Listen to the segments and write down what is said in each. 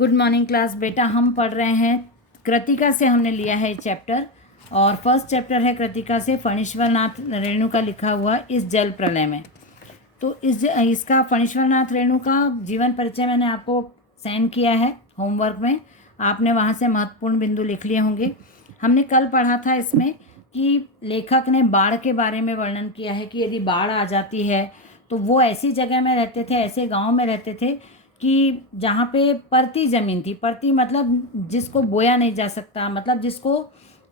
Good morning class. बेटा हम पढ़ रहे हैं कृतिका से, हमने लिया है चैप्टर और फर्स्ट चैप्टर है कृतिका से फणीश्वर नाथ रेणु का लिखा हुआ इस जल प्रलय में। तो इसका फणीश्वर नाथ रेणु का जीवन परिचय मैंने आपको सेंड किया है होमवर्क में। आपने वहाँ से महत्वपूर्ण बिंदु लिख लिए होंगे। हमने कल पढ़ा था इसमें कि लेखक ने बाढ़ के बारे में वर्णन किया है कि यदि बाढ़ आ जाती है तो वो ऐसी जगह में रहते थे, ऐसे गांव में रहते थे कि जहाँ पे परती ज़मीन थी। परती मतलब जिसको बोया नहीं जा सकता, मतलब जिसको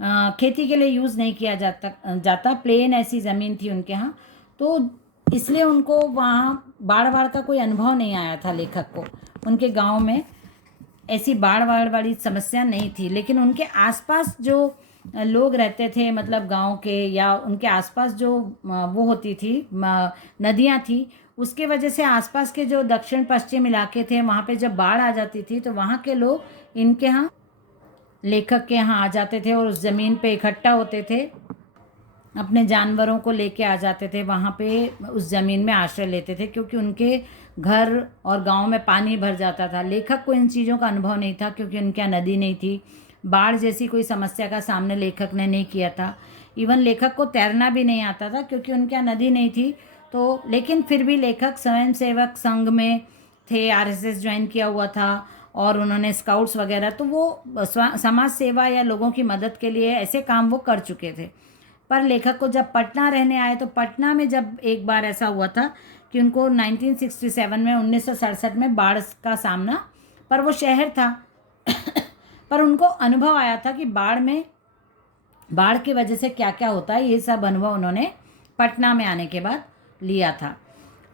खेती के लिए यूज़ नहीं किया जाता प्लेन ऐसी ज़मीन थी उनके यहाँ। तो इसलिए उनको वहाँ बाढ़ का कोई अनुभव नहीं आया था लेखक को। उनके गांव में ऐसी बाढ़ वाली समस्या नहीं थी, लेकिन उनके आसपास जो लोग रहते थे, मतलब गांव के या उनके आसपास जो वो होती थी नदियाँ थी, उसके वजह से आसपास के जो दक्षिण पश्चिम इलाके थे वहाँ पे जब बाढ़ आ जाती थी तो वहाँ के लोग इनके यहाँ लेखक के यहाँ आ जाते थे और उस ज़मीन पे इकट्ठा होते थे, अपने जानवरों को लेके आ जाते थे, वहाँ पे उस ज़मीन में आश्रय लेते थे क्योंकि उनके घर और गांव में पानी भर जाता था। लेखक को इन चीज़ों का अनुभव नहीं था क्योंकि उनके यहाँ नदी नहीं थी। बाढ़ जैसी कोई समस्या का सामना लेखक ने नहीं किया था। इवन लेखक को तैरना भी नहीं आता था क्योंकि उनके यहाँ नदी नहीं थी। तो लेकिन फिर भी लेखक स्वयंसेवक संघ में थे, आरएसएस ज्वाइन किया हुआ था और उन्होंने स्काउट्स वगैरह, तो वो समाज सेवा या लोगों की मदद के लिए ऐसे काम वो कर चुके थे। पर लेखक को जब पटना रहने आए तो पटना में जब एक बार ऐसा हुआ था कि उनको 1967 में 1967 में बाढ़ का सामना, पर वो शहर था पर उनको अनुभव आया था कि बाढ़ की वजह से क्या क्या होता है। ये सब अनुभव उन्होंने पटना में आने के बाद लिया था।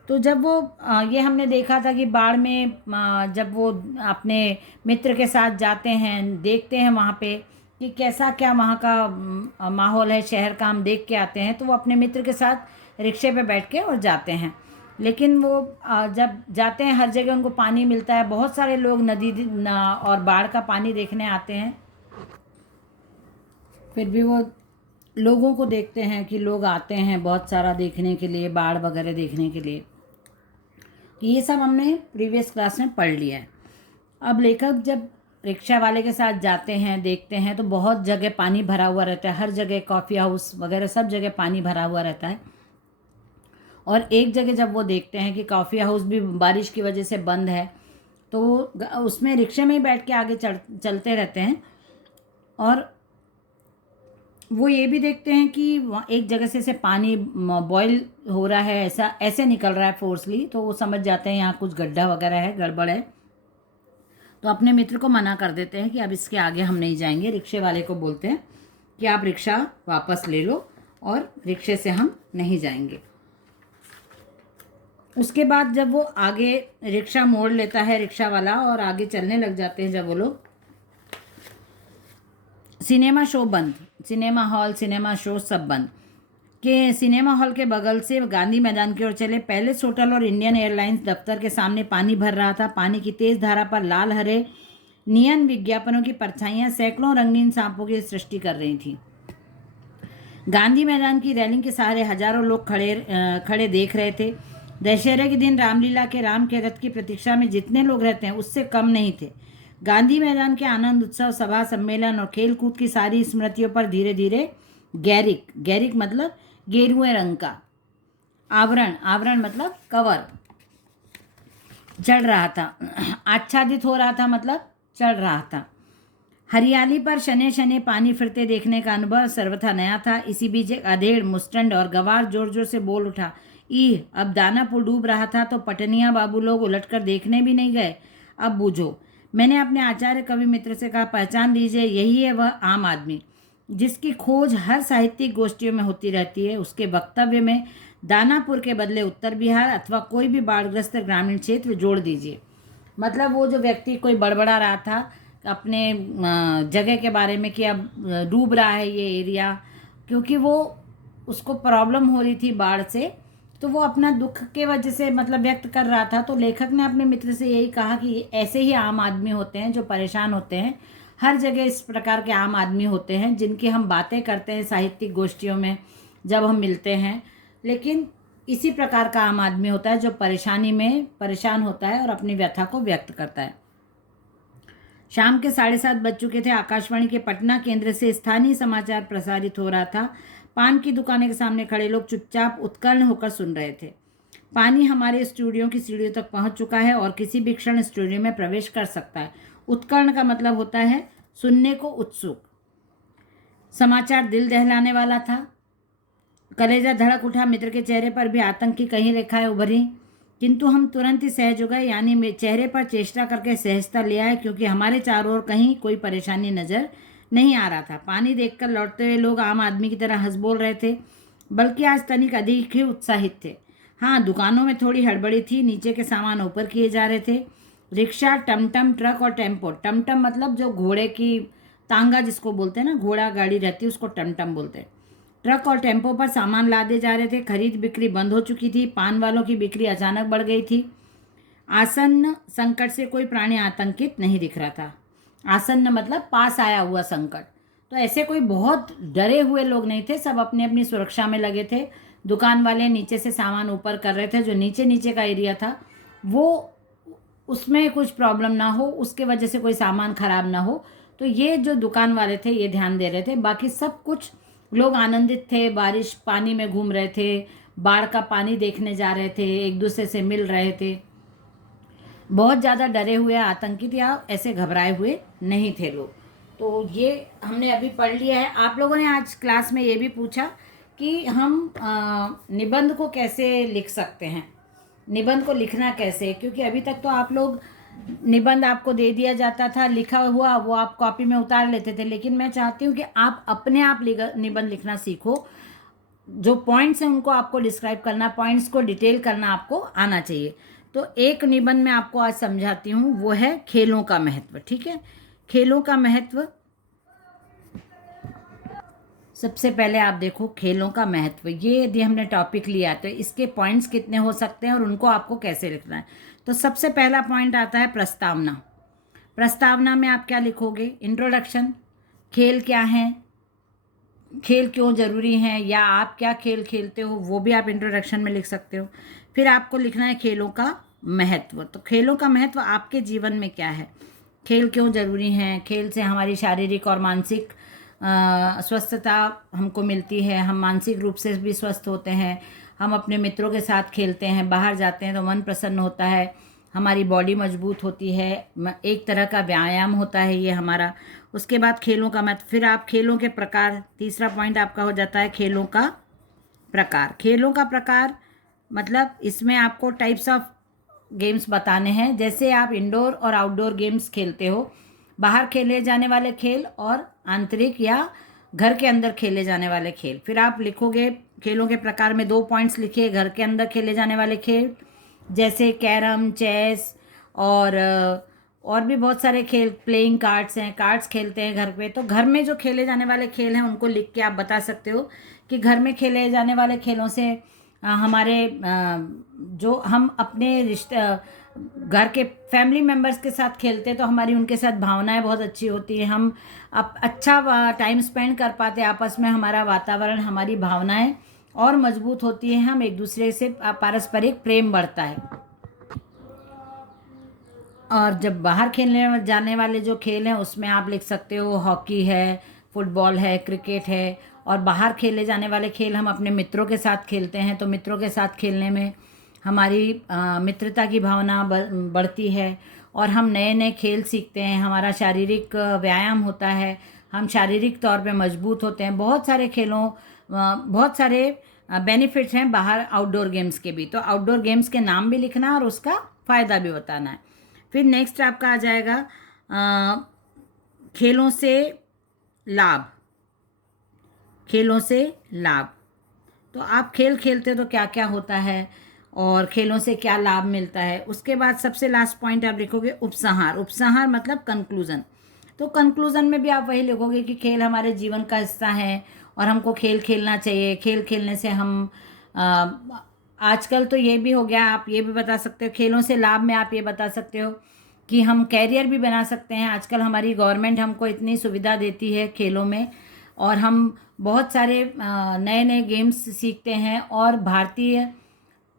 तो जब वो ये हमने देखा था कि बाढ़ में जब वो अपने मित्र के साथ जाते हैं, देखते हैं वहाँ पे कि कैसा क्या वहाँ का माहौल है, शहर का हम देख के आते हैं, तो वो अपने मित्र के साथ रिक्शे पे बैठ के और जाते हैं। लेकिन वो जब जाते हैं हर जगह उनको पानी मिलता है, बहुत सारे लोग नदी और बाढ़ का पानी देखने आते हैं, फिर भी वो लोगों को देखते हैं कि लोग आते हैं बहुत सारा देखने के लिए, बाढ़ वगैरह देखने के लिए। ये सब हमने प्रीवियस क्लास में पढ़ लिया है। अब लेखक जब रिक्शा वाले के साथ जाते हैं, देखते हैं, तो बहुत जगह पानी भरा हुआ रहता है, हर जगह कॉफ़ी हाउस वगैरह सब जगह पानी भरा हुआ रहता है। और एक जगह जब वो देखते हैं कि कॉफ़ी हाउस भी बारिश की वजह से बंद है, तो उसमें रिक्शे में ही बैठ के आगे चलते रहते हैं और वो ये भी देखते हैं कि वहाँ एक जगह से पानी बॉयल हो रहा है, ऐसे निकल रहा है फोर्सली। तो वो समझ जाते हैं यहाँ कुछ गड्ढा वगैरह है, गड़बड़ है। तो अपने मित्र को मना कर देते हैं कि अब इसके आगे हम नहीं जाएंगे। रिक्शे वाले को बोलते हैं कि आप रिक्शा वापस ले लो और रिक्शे से हम नहीं जाएंगे। उसके बाद जब वो आगे रिक्शा मोड़ लेता है रिक्शा वाला और आगे चलने लग जाते हैं, जब वो लोग, सिनेमा शो बंद, सिनेमा हॉल, सिनेमा शो सब बंद। के सिनेमा हॉल के बगल से गांधी मैदान की ओर चले। पैलेस होटल और इंडियन एयरलाइंस दफ्तर के सामने पानी भर रहा था। पानी की तेज धारा पर लाल हरे नियन विज्ञापनों की परछाइयां सैकड़ों रंगीन सांपों की सृष्टि कर रही थी। गांधी मैदान की रेलिंग के सहारे हजारों लोग खड़े देख रहे थे। दशहरे के दिन रामलीला के राम के रथ की प्रतीक्षा में जितने लोग रहते हैं उससे कम नहीं थे। गांधी मैदान के आनंद उत्सव, सभा, सम्मेलन और खेल कूद की सारी स्मृतियों पर धीरे धीरे गैरिक मतलब गेरुए रंग का आवरण मतलब कवर चढ़ रहा था, आच्छादित हो रहा था, मतलब चढ़ रहा था। हरियाली पर शने शने पानी फिरते देखने का अनुभव सर्वथा नया था। इसी बीच एक अधेड़, मुस्टंड और गवार जोर जोर से बोल उठा, अब दानापुर डूब रहा था तो पटनिया बाबू लोग उलटकर देखने भी नहीं गए। अब बूझो। मैंने अपने आचार्य कवि मित्र से कहा, पहचान लीजिए, यही है वह आम आदमी जिसकी खोज हर साहित्यिक गोष्ठियों में होती रहती है। उसके वक्तव्य में दानापुर के बदले उत्तर बिहार अथवा कोई भी बाढ़ग्रस्त ग्रामीण क्षेत्र जोड़ दीजिए। मतलब वो जो व्यक्ति कोई बड़बड़ा रहा था अपने जगह के बारे में कि अब डूब रहा है ये एरिया, क्योंकि वो उसको प्रॉब्लम हो रही थी बाढ़ से, तो वो अपना दुख के वजह से मतलब व्यक्त कर रहा था। तो लेखक ने अपने मित्र से यही कहा कि ऐसे ही आम आदमी होते हैं जो परेशान होते हैं। हर जगह इस प्रकार के आम आदमी होते हैं जिनकी हम बातें करते हैं साहित्यिक गोष्ठियों में जब हम मिलते हैं, लेकिन इसी प्रकार का आम आदमी होता है जो परेशानी में परेशान होता है और अपनी व्यथा को व्यक्त करता है। शाम के 7:30 बज चुके थे। आकाशवाणी के पटना केंद्र से स्थानीय समाचार प्रसारित हो रहा था। पान की दुकानें के सामने खड़े लोग चुपचाप उत्कर्ण होकर सुन रहे थे। पानी हमारे स्टूडियो की सीढ़ियों तक पहुंच चुका है और किसी भी क्षण स्टूडियो में प्रवेश कर सकता है। उत्कर्ण का मतलब होता है सुनने को उत्सुक। समाचार दिल दहलाने वाला था। कलेजा धड़क उठा। मित्र के चेहरे पर भी आतंक की कई रेखाएं उभरी, किंतु हम तुरंत ही सहज हो गए, यानी चेहरे पर चेष्टा करके सहजता ले आए, क्योंकि हमारे चारों ओर कहीं कोई परेशानी नजर नहीं आ रहा था। पानी देखकर लौटते हुए लोग आम आदमी की तरह हंस बोल रहे थे, बल्कि आज तनिक अधिक ही उत्साहित थे। हाँ, दुकानों में थोड़ी हड़बड़ी थी। नीचे के सामान ऊपर किए जा रहे थे। रिक्शा, टमटम, ट्रक और टेम्पो। टमटम मतलब जो घोड़े की तांगा जिसको बोलते हैं ना, घोड़ा गाड़ी रहती है, उसको टमटम बोलते हैं। ट्रक और टेम्पो पर सामान लादे जा रहे थे। खरीद बिक्री बंद हो चुकी थी। पान वालों की बिक्री अचानक बढ़ गई थी। आसन्न संकट से कोई प्राणी आतंकित नहीं दिख रहा था। आसन्न मतलब पास आया हुआ संकट। तो ऐसे कोई बहुत डरे हुए लोग नहीं थे, सब अपनी अपनी सुरक्षा में लगे थे। दुकान वाले नीचे से सामान ऊपर कर रहे थे। जो नीचे नीचे का एरिया था वो उसमें कुछ प्रॉब्लम ना हो, उसके वजह से कोई सामान खराब ना हो, तो ये जो दुकान वाले थे ये ध्यान दे रहे थे। बाकी सब कुछ लोग आनंदित थे। बारिश पानी में घूम रहे थे, बाढ़ का पानी देखने जा रहे थे, एक दूसरे से मिल रहे थे। बहुत ज़्यादा डरे हुए, आतंकित या ऐसे घबराए हुए नहीं थे लोग। तो ये हमने अभी पढ़ लिया है। आप लोगों ने आज क्लास में ये भी पूछा कि हम निबंध को कैसे लिख सकते हैं, निबंध को लिखना कैसे, क्योंकि अभी तक तो आप लोग निबंध आपको दे दिया जाता था लिखा हुआ, वो आप कॉपी में उतार लेते थे। लेकिन मैं चाहती हूँ कि आप अपने आप निबंध लिखना सीखो। जो पॉइंट्स हैं उनको आपको डिस्क्राइब करना, पॉइंट्स को डिटेल करना आपको आना चाहिए। तो एक निबंध मैं आपको आज समझाती हूँ, वो है खेलों का महत्व। ठीक है, खेलों का महत्व। सबसे पहले आप देखो खेलों का महत्व। ये यदि हमने टॉपिक लिया तो इसके पॉइंट्स कितने हो सकते हैं और उनको आपको कैसे लिखना है। तो सबसे पहला पॉइंट आता है प्रस्तावना। प्रस्तावना में आप क्या लिखोगे? इंट्रोडक्शन, खेल क्या है, खेल क्यों ज़रूरी हैं, या आप क्या खेल खेलते हो, वो भी आप इंट्रोडक्शन में लिख सकते हो। फिर आपको लिखना है खेलों का महत्व। तो खेलों का महत्व आपके जीवन में क्या है, खेल क्यों ज़रूरी हैं, खेल से हमारी शारीरिक और मानसिक स्वस्थता हमको मिलती है, हम मानसिक रूप से भी स्वस्थ होते हैं, हम अपने मित्रों के साथ खेलते हैं, बाहर जाते हैं तो मन प्रसन्न होता है, हमारी बॉडी मजबूत होती है, एक तरह का व्यायाम होता है ये हमारा। उसके बाद खेलों का महत्व। फिर आप खेलों के प्रकार, तीसरा पॉइंट आपका हो जाता है खेलों का प्रकार। खेलों का प्रकार मतलब इसमें आपको टाइप्स ऑफ गेम्स बताने हैं। जैसे आप इंडोर और आउटडोर गेम्स खेलते हो, बाहर खेले जाने वाले खेल और आंतरिक या घर के अंदर खेले जाने वाले खेल। फिर आप लिखोगे खेलों के प्रकार में 2 पॉइंट्स लिखिए। घर के अंदर खेले जाने वाले खेल जैसे कैरम, चेस और भी बहुत सारे खेल, प्लेइंग कार्ड्स हैं, कार्ड्स खेलते हैं घर पे। तो घर में जो खेले जाने वाले खेल हैं उनको लिख के आप बता सकते हो कि घर में खेले जाने वाले खेलों से हमारे जो हम अपने रिश्ते घर के फैमिली मेम्बर्स के साथ खेलते हैं तो हमारी उनके साथ भावनाएं बहुत अच्छी होती हैं। हम अच्छा टाइम स्पेंड कर पाते हैं आपस में, हमारा वातावरण, हमारी भावनाएं और मजबूत होती हैं, हम एक दूसरे से पारस्परिक प्रेम बढ़ता है। और जब बाहर खेलने जाने वाले जो खेल हैं उसमें आप लिख सकते हो हॉकी है, फुटबॉल है, क्रिकेट है। और बाहर खेले जाने वाले खेल हम अपने मित्रों के साथ खेलते हैं, तो मित्रों के साथ खेलने में हमारी मित्रता की भावना बढ़ती है और हम नए नए खेल सीखते हैं, हमारा शारीरिक व्यायाम होता है, हम शारीरिक तौर पे मजबूत होते हैं। बहुत सारे खेलों बहुत सारे बेनिफिट्स हैं बाहर आउटडोर गेम्स के भी। तो आउटडोर गेम्स के नाम भी लिखना और उसका फ़ायदा भी बताना है। फिर नेक्स्ट आपका आ जाएगा खेलों से लाभ। खेलों से लाभ, तो आप खेल खेलते हो तो क्या क्या होता है और खेलों से क्या लाभ मिलता है। उसके बाद सबसे लास्ट पॉइंट आप लिखोगे उपसंहार। उपसंहार मतलब कंक्लूज़न। तो कंक्लूज़न में भी आप वही लिखोगे कि खेल हमारे जीवन का हिस्सा है और हमको खेल खेलना चाहिए। खेल खेलने से हम आजकल तो ये भी हो गया, आप ये भी बता सकते हो खेलों से लाभ में आप ये बता सकते हो कि हम कैरियर भी बना सकते हैं। आजकल हमारी गवर्नमेंट हमको इतनी सुविधा देती है खेलों में और हम बहुत सारे नए नए गेम्स सीखते हैं और भारतीय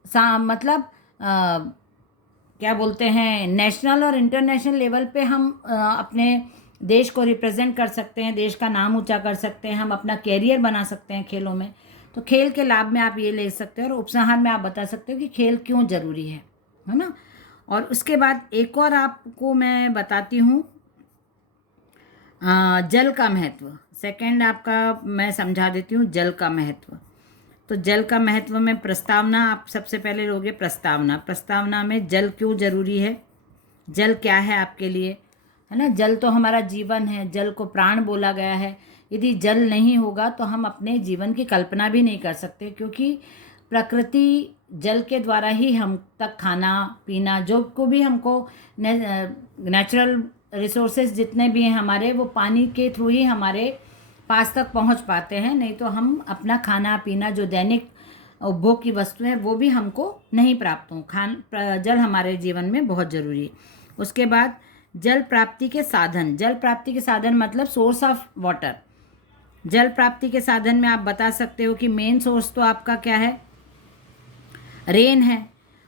मतलब क्या बोलते हैं, नेशनल और इंटरनेशनल लेवल पे हम अपने देश को रिप्रेजेंट कर सकते हैं, देश का नाम ऊंचा कर सकते हैं, हम अपना कैरियर बना सकते हैं खेलों में। तो खेल के लाभ में आप ये ले सकते हो, और उपसंहार में आप बता सकते हो कि खेल क्यों ज़रूरी है ना। और उसके बाद एक और आपको मैं बताती हूँ, जल का महत्व। सेकंड आपका मैं समझा देती हूँ, जल का महत्व। तो जल का महत्व में प्रस्तावना आप सबसे पहले लोगे। प्रस्तावना में जल क्यों ज़रूरी है, जल क्या है आपके लिए, है ना। जल तो हमारा जीवन है, जल को प्राण बोला गया है। यदि जल नहीं होगा तो हम अपने जीवन की कल्पना भी नहीं कर सकते, क्योंकि प्रकृति जल के द्वारा ही हम तक खाना पीना, जो को भी हमको नेचुरल रिसोर्सेज जितने भी हैं हमारे, वो पानी के थ्रू ही हमारे पास तक पहुंच पाते हैं। नहीं तो हम अपना खाना पीना, जो दैनिक उपभोग की वस्तु है, वो भी हमको नहीं प्राप्त हो। जल हमारे जीवन में बहुत ज़रूरी है। उसके बाद जल प्राप्ति के साधन। जल प्राप्ति के साधन मतलब सोर्स ऑफ वाटर। जल प्राप्ति के साधन में आप बता सकते हो कि मेन सोर्स तो आपका क्या है, रेन है।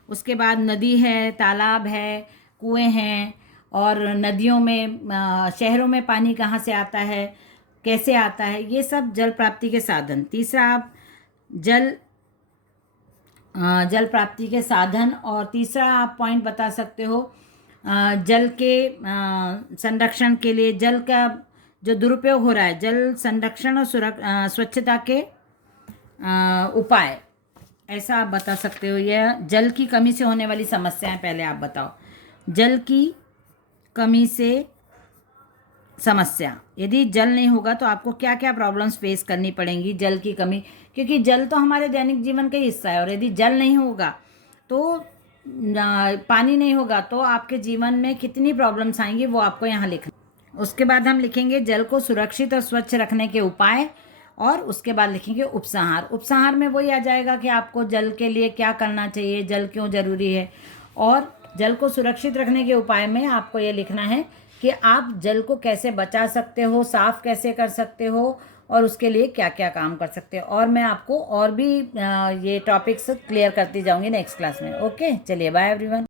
उसके बाद नदी है, तालाब है, कुएं हैं, और नदियों में शहरों में पानी कहाँ से आता है, कैसे आता है, ये सब जल प्राप्ति के साधन। तीसरा आप जल प्राप्ति के साधन, और तीसरा आप पॉइंट बता सकते हो जल के संरक्षण के लिए, जल का जो दुरुपयोग हो रहा है, जल संरक्षण और स्वच्छता के उपाय, ऐसा आप बता सकते हो। यह जल की कमी से होने वाली समस्याएं पहले आप बताओ। जल की कमी से समस्या, यदि जल नहीं होगा तो आपको क्या क्या प्रॉब्लम्स फेस करनी पड़ेंगी जल की कमी, क्योंकि जल तो हमारे दैनिक जीवन का ही हिस्सा है। और यदि जल नहीं होगा तो पानी नहीं होगा तो आपके जीवन में कितनी प्रॉब्लम्स आएंगी, वो आपको यहाँ लिखना। उसके बाद हम लिखेंगे जल को सुरक्षित और स्वच्छ रखने के उपाय, और उसके बाद लिखेंगे उपसंहार। उपसंहार में वही आ जाएगा कि आपको जल के लिए क्या करना चाहिए, जल क्यों ज़रूरी है। और जल को सुरक्षित रखने के उपाय में आपको ये लिखना है कि आप जल को कैसे बचा सकते हो, साफ़ कैसे कर सकते हो, और उसके लिए क्या क्या काम कर सकते हो। और मैं आपको और भी ये टॉपिक्स क्लियर करती जाऊंगी नेक्स्ट क्लास में। ओके, चलिए बाय एवरीवन।